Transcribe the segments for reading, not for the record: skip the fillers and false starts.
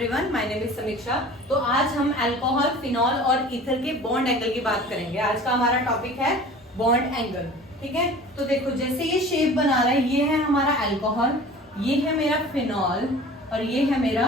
Everyone, my name is समीक्षा। तो आज हम अल्कोहल, फिनॉल और ईथर के बॉन्ड एंगल की बात करेंगे। आज का हमारा टॉपिक है बॉन्ड एंगल। ठीक है, तो देखो जैसे ये शेप बना रहा है, ये है हमारा अल्कोहल, ये है मेरा फिनॉल और ये है मेरा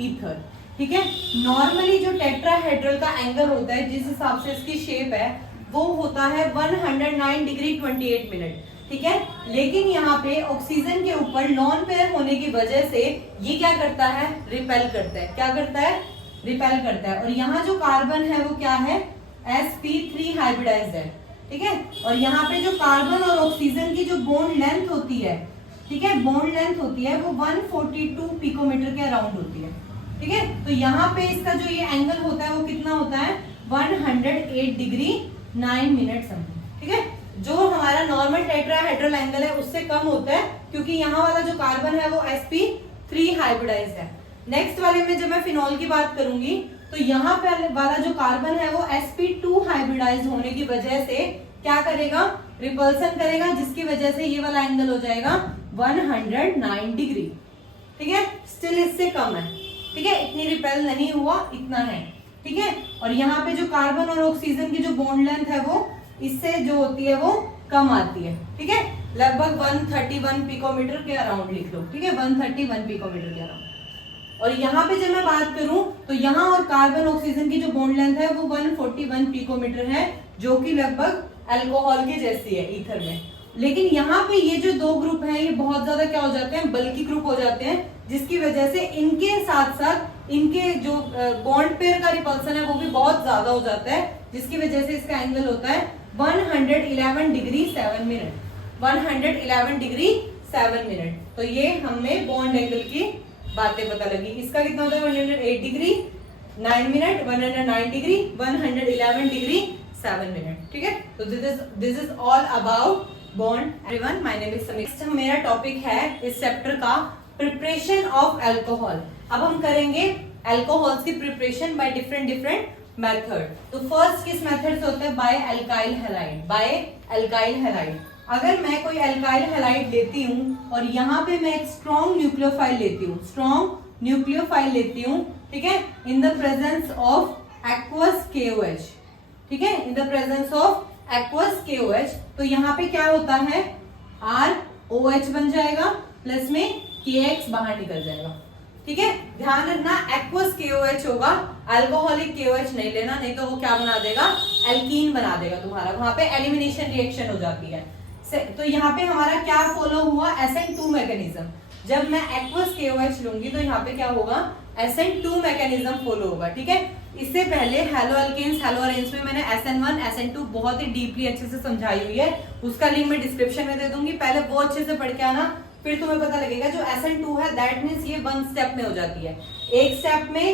ईथर। ठीक है, नॉर्मली जो टेट्राहेड्रल का एंगल होता है, जिस हिसाब से इसकी शेप है, वो होता है 109 डिग्री 28 मिनट। ठीक है, लेकिन यहाँ पे ऑक्सीजन के ऊपर लॉन पेयर होने की वजह से ये क्या करता है, रिपेल करता है। क्या करता है? रिपेल करता है। और यहाँ जो कार्बन है वो क्या है, sp3 हाइब्रिडाइज्ड है। ठीक है, और यहाँ पे जो कार्बन और ऑक्सीजन की जो बॉन्ड लेंथ होती है, ठीक है, बॉन्ड लेंथ होती है वो 142 पिकोमीटर के अराउंड होती है। ठीक है, तो यहाँ पे इसका जो ये एंगल होता है वो कितना होता है, 108 डिग्री 9 मिनट समथिंग। ठीक है, जो हमारा नॉर्मल टेट्राहेड्रल एंगल है उससे कम होता है, क्योंकि यहाँ वाला जो कार्बन है वो sp3 हाइब्रिडाइज्ड है। नेक्स्ट वाले में जब मैं फिनॉल की बात करूंगी, तो यहाँ पे वाला जो कार्बन है वो sp2 हाइब्रिडाइज्ड होने की वजह से क्या करेगा, रिपल्सन करेगा, जिसकी वजह से ये वाला एंगल हो जाएगा 109 डिग्री। ठीक है, स्टिल इससे कम है। ठीक है, इतनी रिपेल नहीं हुआ, इतना है। ठीक है, और यहाँ पे जो कार्बन और ऑक्सीजन की जो बॉन्ड लेंथ है वो इससे जो होती है वो कम आती है। ठीक है, लगभग 131 पिकोमीटर के अराउंड लिख लो। ठीक है, 131 पिकोमीटर के अराउंड। और यहाँ पे जब मैं बात करूं तो यहाँ और कार्बन ऑक्सीजन की जो बॉन्ड लेंथ है वो 141 पिकोमीटर है, जो कि लगभग अल्कोहल के जैसी है ईथर में। लेकिन यहाँ पे ये जो दो ग्रुप हैं ये बहुत ज्यादा क्या हो जाते हैं, बल्कि ग्रुप हो जाते हैं, जिसकी वजह से इनके साथ साथ इनके जो बॉन्ड पेयर का रिपल्सन है वो भी बहुत ज्यादा हो जाता है, जिसकी वजह से इसका एंगल होता है 111 डिग्री 7 मिनट। 111 degree 7 minute. तो ये हमें बॉन्ड एंगल की बातें पता लगी। इसका कितना होता है, 108 degree 9 minute, 109 degree, 111 degree 7 minute. ठीक है, तो this is all about bond. Everyone, my name is समीक्षा। मेरा टॉपिक है इस चैप्टर का प्रिपरेशन ऑफ अल्कोहल। अब हम करेंगे अल्कोहल्स की प्रिपरेशन बाय डिफरेंट मेथड। तो फर्स्ट किस मेथड से होता है, by alkyl halide. By alkyl halide. अगर मैं कोई अल्काइल हैलाइड लेती हूँ और यहाँ पे मैं एक स्ट्रॉन्ग न्यूक्लियोफाइल लेती हूँ, स्ट्रॉन्ग न्यूक्लियोफाइल लेती हूँ, ठीक है, in the presence of aqueous KOH। ठीक है, in the presence of aqueous KOH, तो यहाँ पे क्या होता है, ROH बन जाएगा, प्लस में KX बाहर निकल जाएगा। ठीक है, ध्यान रखना एक्वस KOH होगा, अल्कोहलिक KOH नहीं लेना, नहीं तो वो क्या बना देगा, एल्कीन बना देगा तुम्हारा, वहां पे एलिमिनेशन रिएक्शन हो जाती है। तो यहाँ पे हमारा क्या फॉलो हुआ, SN2 मैकेनिज्म। जब मैं एक्वस KOH लूंगी तो यहाँ पे क्या होगा, SN2 मैकेनिज्म फॉलो होगा। ठीक है, इससे पहले हेलो अल्केन्स, हेलो अरेन्स में मैंने SN1 SN2 बहुत ही डीपली अच्छे से समझाई हुई है, उसका लिंक मैं डिस्क्रिप्शन में दे दूंगी, पहले वो अच्छे से पढ़ के आना, फिर तुम्हें पता लगेगा। जो SN2 है दैट मींस ये 1 स्टेप में हो जाती है, एक स्टेप में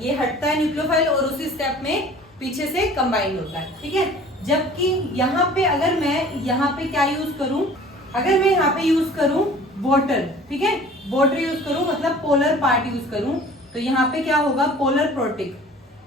ये हटता है न्यूक्लियोफाइल और उसी स्टेप में पीछे से कंबाइन होता है। ठीक है, जबकि यहाँ पे अगर मैं यहाँ पे क्या यूज करूं, अगर मैं यहाँ पे यूज करूं वाटर, ठीक है, वाटर यूज करूं मतलब पोलर पार्ट यूज करूं, तो यहाँ पे क्या होगा,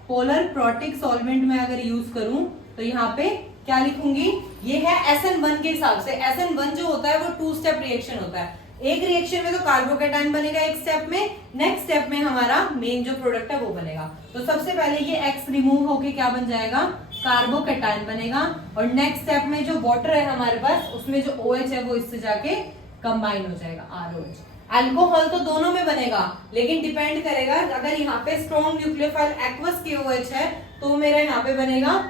पोलर प्रोटिक सॉल्वेंट में अगर यूज करूं तो यहाँ पे क्या लिखूंगी, ये है SN1 के हिसाब से। SN1 जो होता है वो 2 स्टेप रिएक्शन होता है, एक रिएक्शन में तो कार्बोकेटाइन बनेगा एक स्टेप में, नेक्स्ट स्टेप में हमारा मेन जो प्रोडक्ट है वो बनेगा। तो सबसे पहले ये X रिमूव होके क्या बन जाएगा, कार्बोकेटाइन बनेगा, और नेक्स्ट स्टेप में जो वाटर है हमारे पास उसमें जो OH है वो इससे जाके कंबाइन हो जाएगा, ROH। अल्कोहल तो दोनों में बनेगा, लेकिन डिपेंड करेगा, अगर यहाँ पे स्ट्रॉन्ग न्यूक्लियोफाइल एक्वस KOH है तो मेरा यहाँ पे बनेगा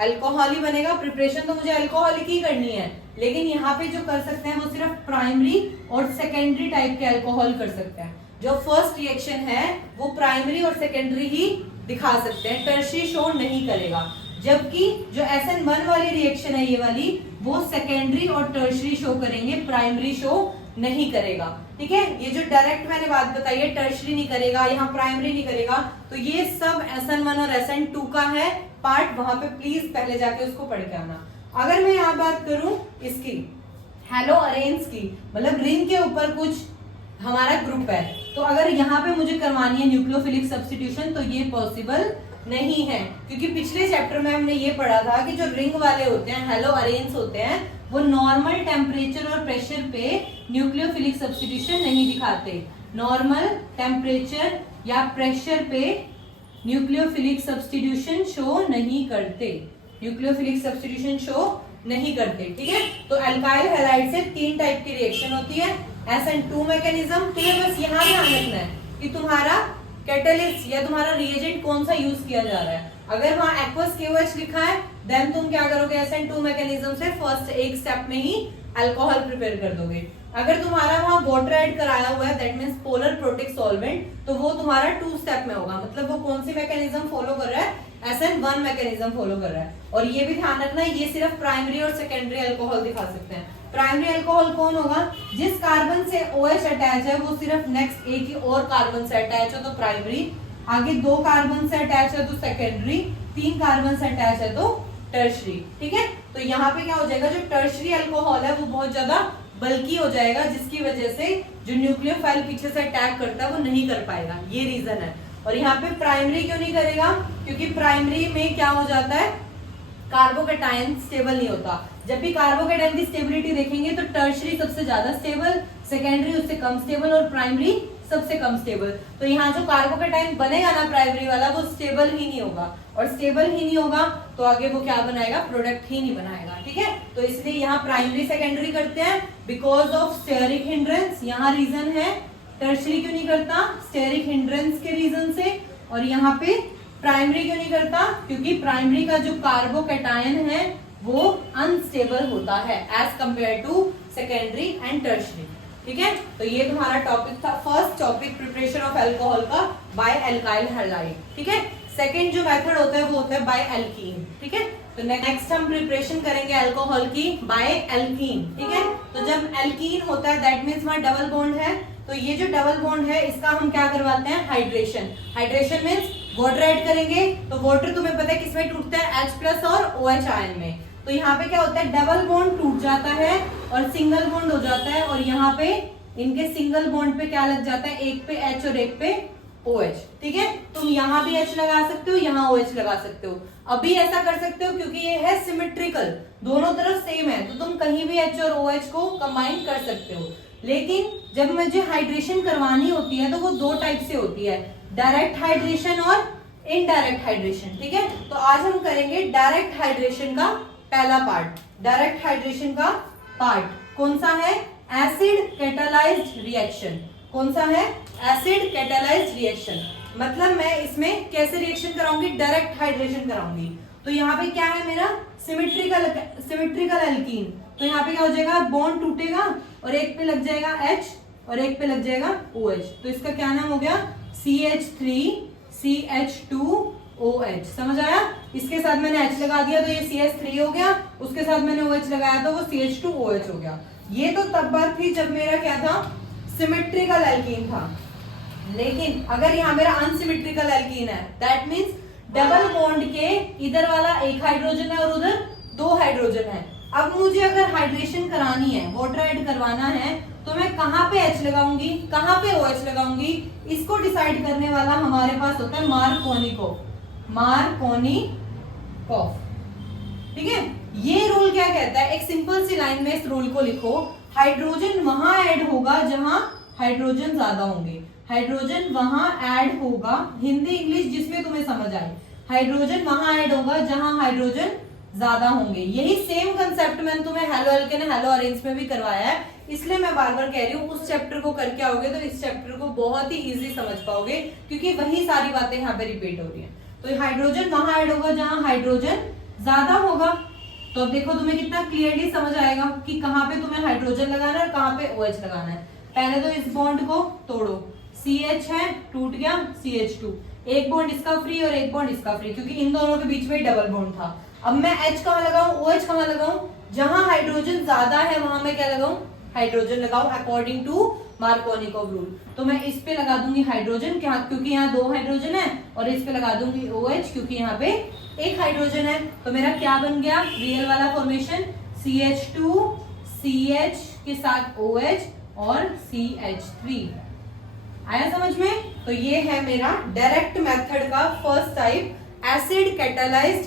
अल्कोहल ही बनेगा। प्रिपरेशन तो मुझे अल्कोहलिक ही करनी है, लेकिन यहाँ पे जो कर सकते हैं वो सिर्फ प्राइमरी और सेकेंडरी टाइप के अल्कोहल कर सकते हैं। जो फर्स्ट रिएक्शन है वो प्राइमरी और सेकेंडरी ही दिखा सकते हैं, टर्शियरी शो नहीं करेगा। जबकि जो SN1 वाली रिएक्शन है ये वाली, वो सेकेंडरी और टर्शियरी शो करेंगे, प्राइमरी शो नहीं करेगा। ठीक है, ये जो डायरेक्ट मैंने बात बताई है, टर्शियरी नहीं करेगा, यहाँ प्राइमरी नहीं करेगा, तो ये सब SN1 और SN2 का है पार्ट, वहां पे प्लीज पहले जाके उसको पढ़ के आना। अगर मैं यहाँ बात करूं इसकी हेलो अरेन्स की, मतलब रिंग के ऊपर कुछ हमारा ग्रुप है, तो अगर यहाँ पे मुझे करवानी है न्यूक्लियोफिलिक सब्स्टिट्यूशन तो ये पॉसिबल नहीं है, क्योंकि पिछले चैप्टर में हमने ये पढ़ा था कि जो रिंग वाले होते हैं, हेलो अरेन्स होते हैं, वो नॉर्मल टेम्परेचर और प्रेशर पे न्यूक्लियोफिलिक सब्स्टिट्यूशन नहीं दिखाते। नॉर्मल टेम्परेचर या प्रेशर पे न्यूक्लियोफिलिक सब्स्टिट्यूशन शो नहीं करते, न्यूक्लियोफिलिक सब्स्टिट्यूशन शो नहीं करते। ठीक है, तो अल्काइल हैलाइड से 3 टाइप की रिएक्शन होती है। SN2 मैकेनिज्म, तुम्हें बस यहाँ ध्यान रखना है कि तुम्हारा कैटलिस्ट या तुम्हारा रिएजेंट कौन सा यूज किया जा रहा है। अगर वहां एक्वस KOH लिखा है देन तुम क्या करोगे, SN2 मैकेनिज्म से फर्स्ट एक स्टेप में ही अल्कोहल प्रिपेयर कर दोगे। अगर तुम्हारा वहां वाटर ऐड कराया हुआ है that means polar protic solvent, तो वो तुम्हारा 2 स्टेप में होगा। मतलब वो कौन सी मैकेनिज्म फॉलो कर रहा है, SN1 मैकेनिज्म फॉलो कर रहा है। और ये भी ध्यान रखना है, ये सिर्फ प्राइमरी और सेकेंडरी अल्कोहल दिखा सकते हैं। प्राइमरी अल्कोहल कौन होगा, जिस कार्बन से OH अटैच है वो सिर्फ नेक्स्ट एक ही और कार्बन से अटैच है तो प्राइमरी, आगे 2 कार्बन से अटैच है तो सेकेंडरी, 3 कार्बन से अटैच है तो टर्शरी। ठीक है, तो यहाँ पे क्या हो जाएगा, जो टर्शरी अल्कोहल है वो बहुत ज्यादा बल्कि हो जाएगा, जिसकी वजह से जो न्यूक्लियोफाइल पीछे से अटैक करता है वो नहीं कर पाएगा, ये रीजन है। और यहाँ पे प्राइमरी क्यों नहीं करेगा, क्योंकि प्राइमरी में क्या हो जाता है, कार्बोकैटायन स्टेबल नहीं होता। जब भी कार्बोकैटायन की स्टेबिलिटी देखेंगे तो टर्शरी सबसे ज्यादा स्टेबल, सेकेंडरी उससे कम स्टेबल और प्राइमरी सबसे कम स्टेबल। तो यहाँ जो कार्बोकैटायन बनेगा ना प्राइमरी वाला, वो स्टेबल ही नहीं होगा, और स्टेबल ही नहीं होगा तो आगे वो क्या बनाएगा, प्रोडक्ट ही नहीं बनाएगा। ठीक है, तो इसलिए यहाँ प्राइमरी सेकेंडरी करते हैं बिकॉज ऑफ स्टेरिक हिंड्रेंस, यहाँ रीजन है। टर्शरी क्यों नहीं करता, स्टेरिक हिंड्रेंस के रीजन से। और यहाँ पे प्राइमरी क्यों नहीं करता, क्योंकि प्राइमरी का जो कार्बोकैटायन है वो अनस्टेबल होता है as compare to secondary and tertiary. ठीक है, तो ये तुम्हारा टॉपिक था, first topic preparation of alcohol का बाय अल्काइल हैलाइड। ठीक है, सेकंड जो मेथड होता है वो होता है बाय एल्कीन। ठीक है, तो नेक्स्ट हम प्रिपरेशन करेंगे अल्कोहल की बाय एल्कीन। ठीक है, तो जब एल्कीन होता है दैट मींस वहां डबल बॉन्ड है, तो ये जो डबल बॉन्ड है इसका हम क्या करवाते हैं, hydration. Hydration means water add करेंगे, तो वाटर तुम्हें पता है किसमें टूटता है, H+ और OH आयन में। तो यहाँ पे क्या होता है, डबल बॉन्ड टूट जाता है और सिंगल बॉन्ड हो जाता है, और यहाँ पे इनके सिंगल बॉन्ड पे क्या लग जाता है, एक पे H और एक पे OH। ठीक है, तुम यहाँ भी H लगा सकते हो, यहाँ OH लगा सकते हो। अभी ऐसा कर सकते हो क्योंकि ये है सिमेट्रिकल, दोनों तरफ सेम है, तो तुम कहीं भी H और OH को कंबाइन कर सकते हो। लेकिन जब मुझे हाइड्रेशन करवानी होती है तो वो 2 टाइप से होती है, डायरेक्ट हाइड्रेशन और इनडायरेक्ट हाइड्रेशन। ठीक है, तो आज हम करेंगे डायरेक्ट हाइड्रेशन का पहला पार्ट। डायरेक्ट हाइड्रेशन का पार्ट कौन सा है, एसिड कैटालाइज्ड रिएक्शन। कौन सा है, एसिड कैटालाइज्ड रिएक्शन। मतलब मैं इसमें कैसे रिएक्शन कराऊंगी, डायरेक्ट हाइड्रेशन कराऊंगी। तो यहाँ पे क्या है मेरा, सिमेट्रिकल एल्कीन, तो यहाँ पे क्या हो जाएगा, बॉन्ड टूटेगा और एक पे लग जाएगा H और एक पे लग जाएगा OH, तो इसका क्या नाम हो गया, CH3CH2OH। समझ आया, इसके साथ मैंने H लगा दिया तो ये CH3 हो गया, उसके साथ मैंने OH लगाया तो वो CH2OH हो गया। ये तो तब बात थी जब मेरा क्या था, सिमेट्रिकल एल्कीन था। लेकिन अगर यहाँ मेरा अनसिमेट्रिकल एल्कीन है दैट मींस डबल बॉन्ड के इधर वाला एक हाइड्रोजन है और उधर 2 हाइड्रोजन है। अब मुझे अगर हाइड्रेशन करानी है, वाटर ऐड करवाना है, तो मैं कहाँ पे H लगाऊंगी, कहाँ पे OH लगाऊंगी, इसको डिसाइड करने वाला हमारे पास होता है मार्कोनिकोव। ठीक है, ये रूल क्या कहता है, एक सिंपल सी लाइन में इस रूल को लिखो, हाइड्रोजन वहां ऐड होगा जहां हाइड्रोजन ज्यादा होंगे, हाइड्रोजन वहां ऐड होगा, हिंदी इंग्लिश जिसमें तुम्हें समझ आए, हाइड्रोजन वहां ऐड होगा जहां हाइड्रोजन ज्यादा होंगे। यही सेम कंसेप्ट मैंने तुम्हें हेलो एल्केन हेलो अरेंज में भी करवाया है, इसलिए मैं बार बार कह रही हूँ उस चैप्टर को करके आओगे तो इस चैप्टर को बहुत ही इजी समझ पाओगे, क्योंकि वही सारी बातें यहाँ पे रिपीट हो रही है। तो हाइड्रोजन वहां ऐड होगा जहां हाइड्रोजन ज्यादा होगा। तो अब देखो तुम्हें कितना क्लियरली समझ आएगा कि कहाँ पे तुम्हें हाइड्रोजन लगाना है और कहाँ पे OH लगाना है। पहले तो इस बॉन्ड को तोड़ो, CH है टूट गया, CH2, एक बॉन्ड इसका फ्री और एक बॉन्ड इसका फ्री, क्योंकि इन दोनों के बीच में डबल बॉन्ड था। अब मैं H कहाँ लगाऊं, OH कहाँ लगाऊं, जहां हाइड्रोजन ज्यादा है वहां मैं क्या लगाऊं, हाइड्रोजन लगाऊं अकॉर्डिंग टू मार्कोनिकोव रूल। तो मैं इस पे लगा दूंगी हाइड्रोजन, क्योंकि यहाँ 2 हाइड्रोजन है, और इस पे लगा दूंगी OH क्योंकि यहाँ पे 1 हाइड्रोजन है। तो मेरा क्या बन गया, रियल वाला फॉर्मेशन, CH2 CH के साथ OH और CH3। आया समझ में। तो ये है मेरा डायरेक्ट मेथड का first type, acid catalysed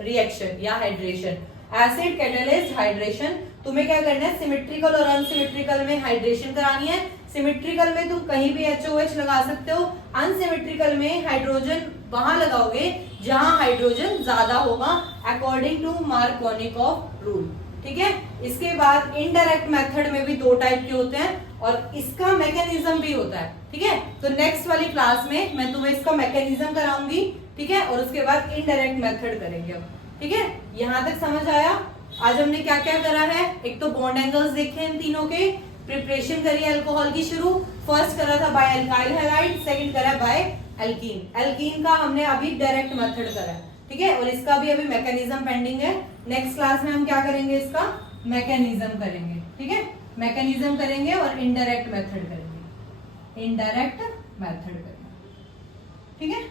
reaction या हाइड्रेशन। एसिड कैटालाइज्ड हाइड्रेशन, तुम्हें क्या करना है, सिमेट्रिकल और अनसिमेट्रिकल में हाइड्रेशन करानी है, सिमेट्रिकल में तुम कहीं भी HOH लगा सकते हो, अनसिमेट्रिकल में हाइड्रोजन वहां लगाओगे जहां हाइड्रोजन ज्यादा होगा अकॉर्डिंग टू मार्कोनिकॉफ रूल। ठीक है, इसके बाद इनडायरेक्ट मेथड में भी दो टाइप के होते हैं और इसका मैकेनिज्म भी होता है। ठीक है, तो नेक्स्ट वाली क्लास में मैं तुम्हें इसका मैकेनिज्म कराऊंगी। ठीक है, और उसके बाद इनडायरेक्ट मेथड करेंगे अब। ठीक है, यहां तक समझ आया? आज हमने क्या क्या करा है, एक तो बॉन्ड एंगल्स देखे इन तीनों के, प्रिपरेशन करी अल्कोहल की शुरू, फर्स्ट करा था बाय अल्काइल हैलाइड, सेकंड करा बाय एल्कीन। एल्कीन का हमने अभी डायरेक्ट मेथड करा है। ठीक है, और इसका भी अभी मैकेनिज्म पेंडिंग है। नेक्स्ट क्लास में हम क्या करेंगे, इसका मैकेनिज्म करेंगे। ठीक है, मैकेनिज्म करेंगे और इनडायरेक्ट मेथड करेंगे, इनडायरेक्ट मेथड करेंगे। ठीक है,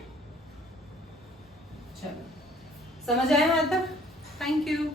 चलो समझ आया यहाँ तक? Thank you.